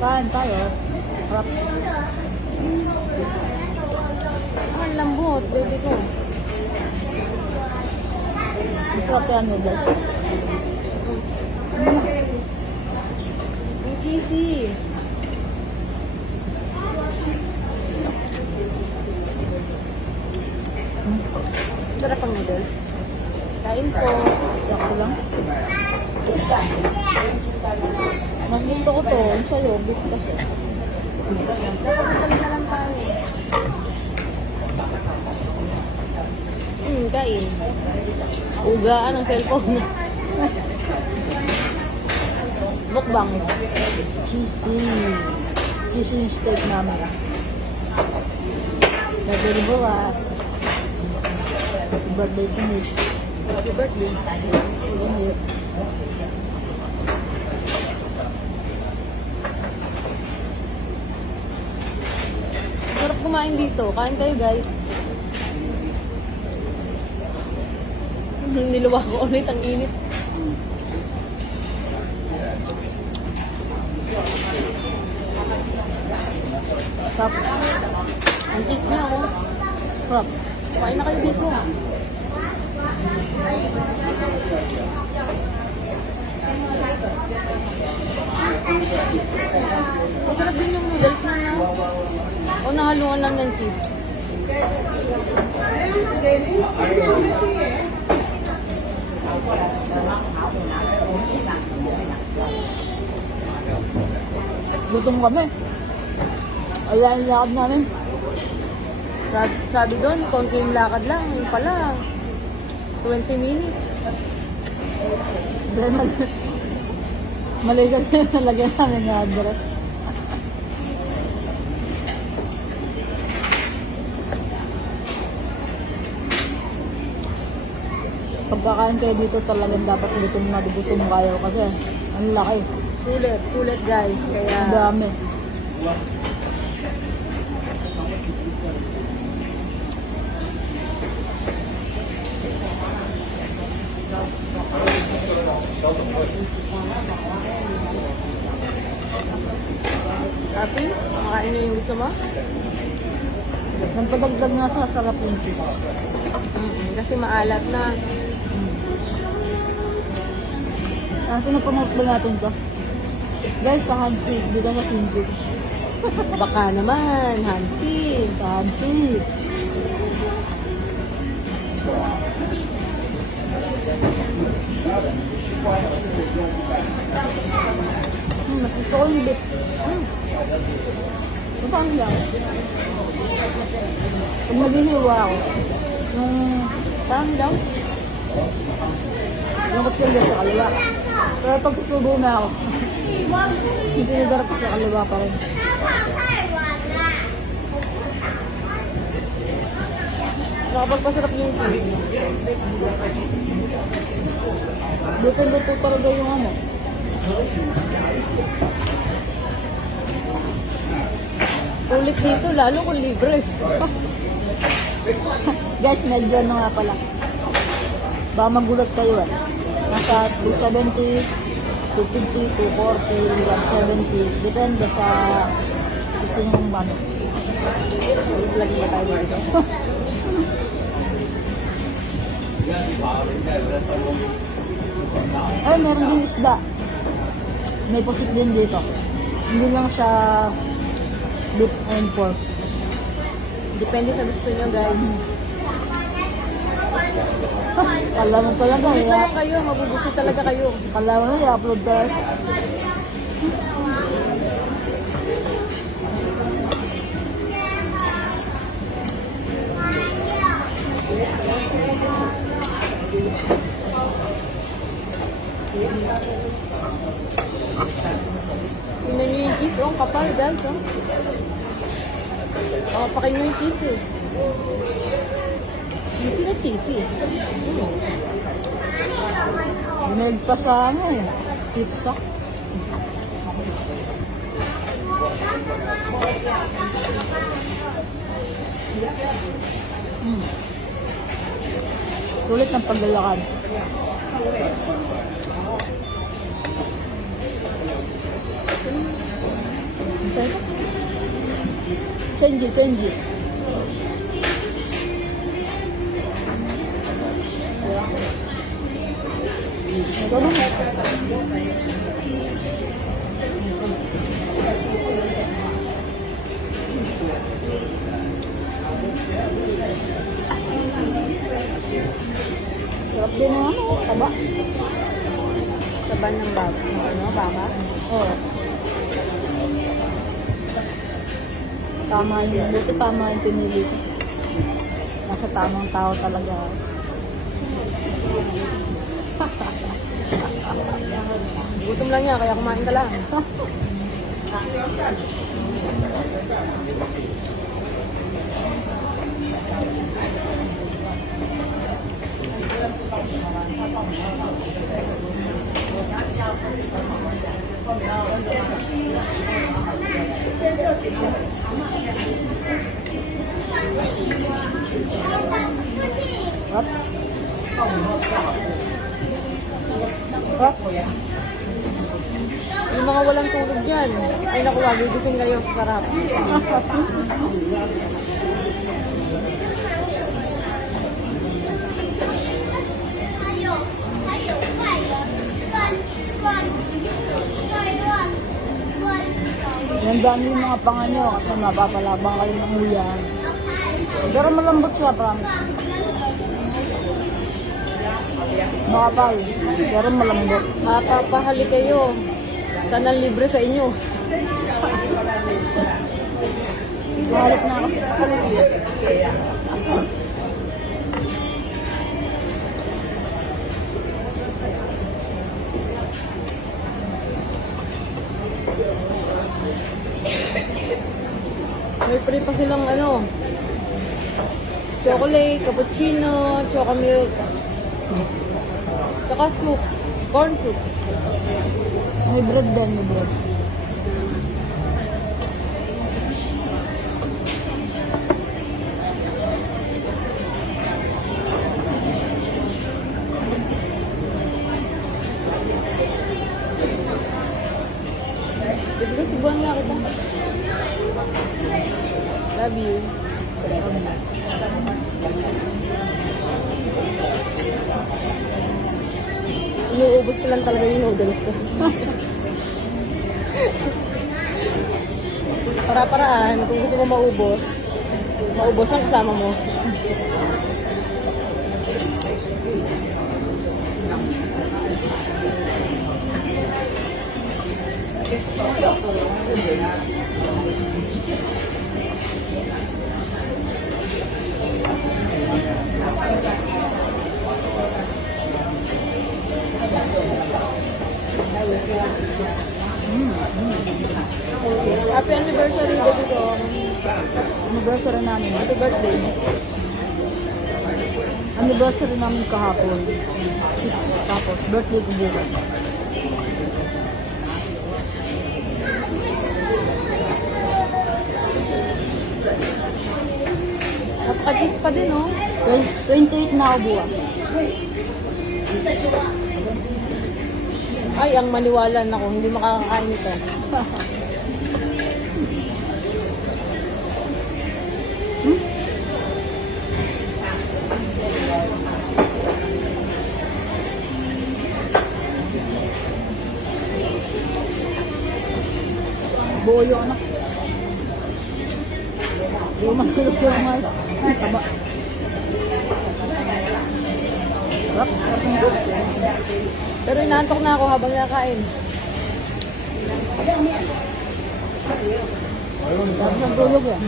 Kain tayo. Harap. Ang lambot, baby ko. Masarap kaya noodles. Ang cheesy. Sarap ang noodles. Kain po. Sakto lang. Mas gusto ko to. Yung sa'yo, beef kasi. Kapag na lang tayo. Kain. Ugaan ang cellphone. Mukbang. Cheesy. Cheesy yung steak namin. Gagawin bukas. Happy birthday to me. Happy birthday. Init. Sarap kumain dito. Kain tayo, guys. Niluwa ko ulit ang init. Sarap. Ang cheese niya, oh. Sarap. Kain na kayo dito. Masarap din yung noodles na na. O nahaluan lang ng cheese. Gutom kami. Ayan yung lakad namin. Sabi doon, konting lakad lang. Yung pala, 20 minutes. Then, mali kasi nalagyan namin ng address. Pagkakain kayo dito talagang dapat gutom na gutom kayo kasi ang laki. Sulit guys. Kaya, Ang dami. happy? Makain niyo yung gusto mo? Nagpadagdag nga sa sarap yung cheese. Kasi maalat na. Sino promote ba natin to? Guys, sa Hansi, dito sa Sinji. Baka naman, Hansi. Sa Hansi. Mas gusto ko yung beef. Paano lang? Pag naghihiwa ako, yung parang daw, yung kapilya sa kaliwa. Pero pag susubo na ako, hindi nadarap sa kaliwa pa rin. Nakapagpasarap yung cheese. Luto-luto talaga yung ano. Sulit dito, lalo kung libre. Guys, medyo ano nga pala. Baka magulat kayo Nasa 270, 250, 240, 170. Depende sa gusto nyo kung ano. Lagi na tayo dito. Ay, meron din isda. May pusit din dito. Hindi lang sa beef and pork. Depende sa gusto nyo guys. Kala mo talaga, Sulit naman kayo, mabubuti talaga kayo. kala mo i-upload tayo. Tingnan nyo yung cheese, oh, kapal guys, oh. Pakin mo yung cheese, eh. Cheesy na cheesy. Binag pa sa ano pizza. Sulit ng paglalakad. Saan ito? Change. Ito na. Sarap din ng ano, taba. Saban ng baba. Ano, baka? Oo. Tama yung pinili ko. Nasa tamang tao talaga. Gutom lang niya, kaya kumain ka lang. Sarap. Sarap. Yung mga walang tulog yan. Ay naku, gigising kayo sa sarap. Nandaan yung mga panga nyo kasi mapapalabang kayo ng uyan. Pero malambot siya, promise. Makapal, pero malambot. Mapapahali kayo. Sana libre sa inyo. Mahalik na ako. May free pa silang ano, chocolate, cappuccino, chocomilk, saka soup, corn soup. May bread din, may bread. Bibigay subuhan nga kita. Love you. Inuubos ko lang talaga yung noodles ko. Para-paraan, kung gusto mo maubos ang kasama mo. Happy anniversary, baby ko. Anniversary namin. Happy birthday. Anniversary namin kahapon. 6 tapos. Birthday ko bukas. Napaka-kiss pa din, oh. 28 na ako bukas. Ay, ang maniwala na ako, hindi makakakain ito. Buo yung anak. Lumang-tulog yung mga taba. Sarap. Pero inaantok na ako habang nakain. Sarap ng tulog yan.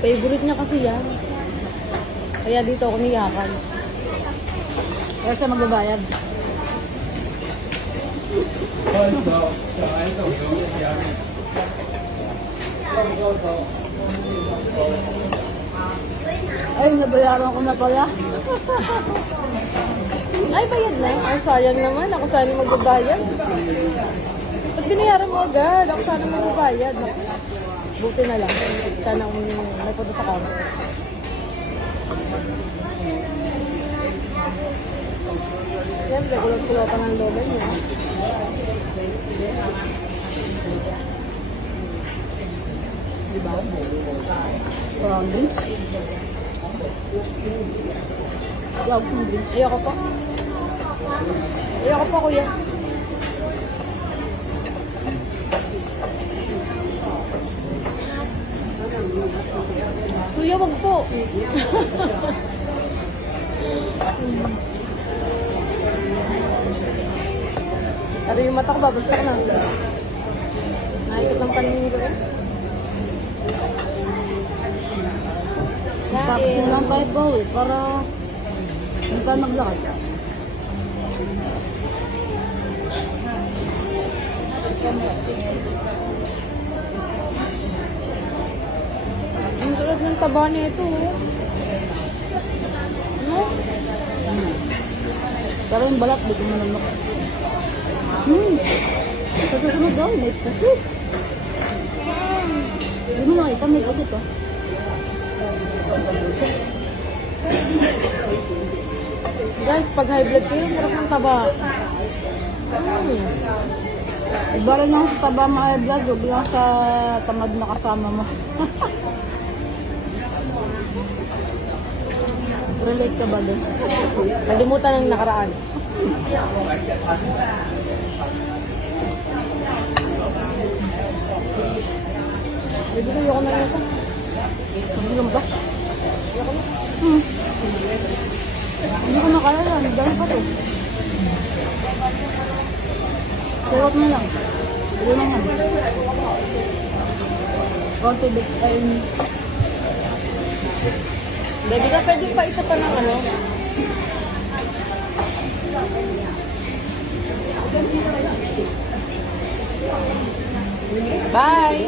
Favorite niya kasi yan. Kaya dito ako niyakan. Kaya siya magbabayad. Ay, nabayaran ko na pala. Ay, bayad na. Ay, sayang naman. Ako sana magbabayad. Ba't binayaran mo agad? Ako sana magbabayad. Buti na lang. Sana nagpunta sa kama. Siyempre, kulot-kulotan ng lola niya. Diba? Drinks. Yag ng drinks. Ayoko pa. Ayoko pa, kuya. Kuya, wag po. Pero yung mata ko, babagsak na. Nakikot ng paningin ko eh. Tapos na lang tayo po eh, para hindi tayo maglakad. Ang sarap ng taba nito. Oh. Ano? Pero yung balat, di ko manunok. Sa susunod daw, may pasit. Hindi mo nakita, may pasit ah. Guys, pag high blood kayo, sarap ng taba. Ibala na ako sa taba mga vlog, huwag lang sa tamad na kasama mo. Relate ka ba doon? Nalimutan ang nakaraan. Bibigay ako na ito. Hindi mo ba? Hindi ko na kaya yan, dahil pa to. Serot na lang. Ito na yan. Konti bit, ayun. Baby ka, pwede pa isa pa ng ano? Bye!